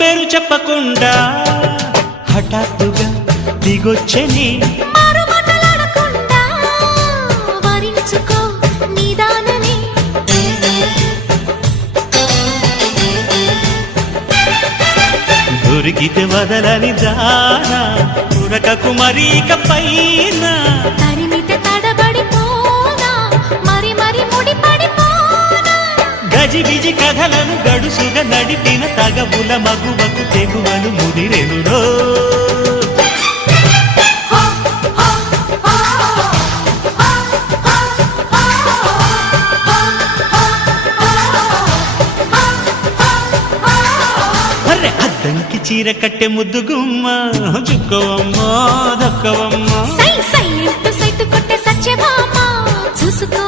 పేరు చెప్పకుండా హఠాత్తుగా దిగొచ్చని దొరికితే వదలని జానా ఉరకకు మరీక పైన తరిమితే తడబడిపోనా మరి మరి ముడిపడిపోనా గజిబిజి కథలను గడుసుగా నడిపిన తగవుల మగువకు తెగువలు ముదిరెనురో అద్దంకి చీర కట్టె ముద్దుగుమ్మ చుక్కవమ్మ దక్కవమ్మ సై సై సైటు కొట్టే సత్యభామ చూసుకో